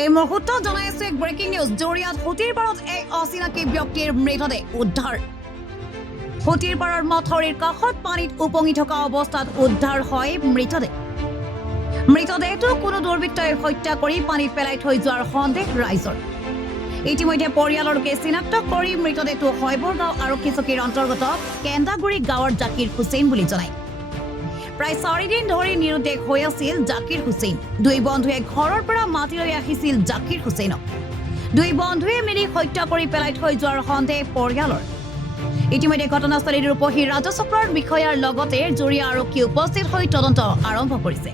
এই মুহূৰ্তত জনাইছো এক ব্ৰেকিং নিউজ। জৰিয়াত সুতিৰ পাৰত এক অচিনাকি ব্যক্তিৰ মৃতদেহ উদ্ধাৰ। সুতিৰ পাৰৰ মথৰিৰ কাষত পানীত উপঙি থকা অৱস্থাত উদ্ধাৰ হয় মৃতদেহ। মৃতদেহটো কোনো দুৰ্বৃত্তই হত্যা কৰি পানীত পেলাই থৈ যোৱাৰ সন্দেহ ৰাইজৰ। ইতিমধ্যে পৰিয়ালৰ লোকে চিনাক্ত কৰি মৃতদেহটো শৈবৰগাঁও আৰক্ষী চকীৰ অন্তৰ্গত কেন্দাগুৰি গাঁৱৰ জাকিৰ হুছেইন বুলি জনায়। প্ৰায় 4 দিন ধৰি নিৰুদ্দেশ হৈ আছিল জাকিৰ হুছেইন। দুই বন্ধুৱে ঘৰৰ পৰা মাতি লৈ আহিছিল জাকিৰ হুছেইনক। দুই বন্ধুৱে মিলি হত্যা কৰি পেলাই থৈ যোৱাৰ সন্দেহ পৰিয়ালৰ। ইতিমধ্যে ঘটনাস্থলীত ৰূপহী ৰাজচক্ৰৰ বিষয়াৰ লগতে জৰিয়া আৰক্ষী উপস্থিত হৈ তদন্ত আৰম্ভ কৰিছে।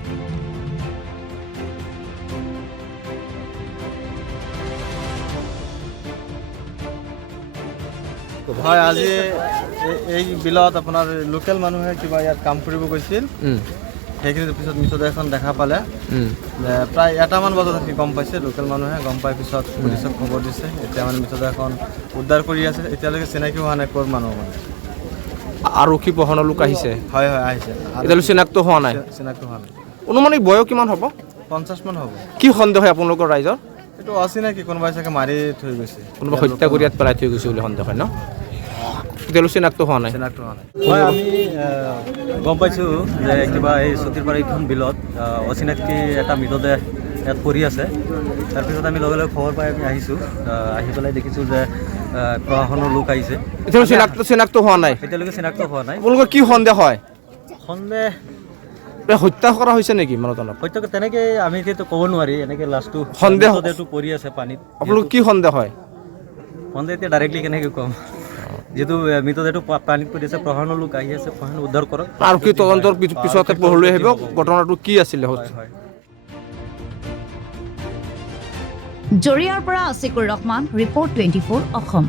হয়, আজি এই বিলত আপোনাৰ লোকেল মানুহে কিবা ইয়াত কাম কৰিব গৈছিল। সেইখিনিৰ পিছত মৃতদেহখন দেখা পালে প্ৰায় 1টামান বজাত গম পাইছে লোকেল মানুহে। গম পাই পিছত পুলিচক খবৰ দিছে। এতিয়া মানে মৃতদেহখন উদ্ধাৰ কৰি আছে। এতিয়ালৈকে চিনাকি হোৱা নাই ক'ৰ মানুহ মানে। আৰক্ষী প্ৰশাসনৰ লোক আহিছে? হয় হয়, আহিছে। এতিয়ালৈকে চিনাক্ত হোৱা নাই? চিনাক্ত হোৱা নাই। অনুমানিক বয়স কিমান হ'ব? 50 মান হ'ব। কি সন্দেহ হয় আপোনালোকৰ ৰাইজৰ? এইটো অচিনাকি, কোনোবাই চাগে মাৰি থৈ গৈছে। কোনোবা হত্যা কৰি ইয়াত পেলাই থৈ গৈছে বুলি সন্দেহ হয় ন? এতিয়ালৈকে চিনাক্ত হোৱা নাই? চিনাক্ত হোৱা নাই। হয়, আমি গম পাইছোঁ যে কিবা এই চুটিৰপাৰা এইখন বিলত অচিনাকি এটা মৃতদেহ ইয়াত পৰি আছে। তাৰপিছত আমি লগে লগে খবৰ পাই আমি আহিছোঁ। আহি পেলাই দেখিছোঁ যে প্ৰশাসনৰ লোক আহিছে। এতিয়ালৈকে চিনাক্ত হোৱা নাই? এতিয়ালৈকে চিনাক্ত হোৱা নাই। আপোনালোকৰ কি সন্দেহ হয়? সন্দেহ হত্যা কৰা হৈছে নেকি মানুহজনক? সত্য তেনেকৈ আমি এতিয়াতো ক'ব নোৱাৰি। এনেকৈ লাষ্টটো সন্দেহ মৃতদেহটো পৰি আছে পানীত। আপোনালোকৰ কি সন্দেহ হয়? সন্দেহ এতিয়া ডাইৰেক্টলি কেনেকৈ ক'ম, যিহেতু মৃতদেহটো পানীত পৰি আছে। প্ৰশাসনৰ লোক আহি আছে, প্ৰশাসন উদ্ধাৰ কৰক। আৰক্ষী তদন্তৰ পিছতে পোহৰলৈ আহিব ঘটনাটো কি আছিলে। হয়। জৰিয়াৰ পৰা আছিকুৰ ৰহমান, ৰিপৰ্ট 24 অসম।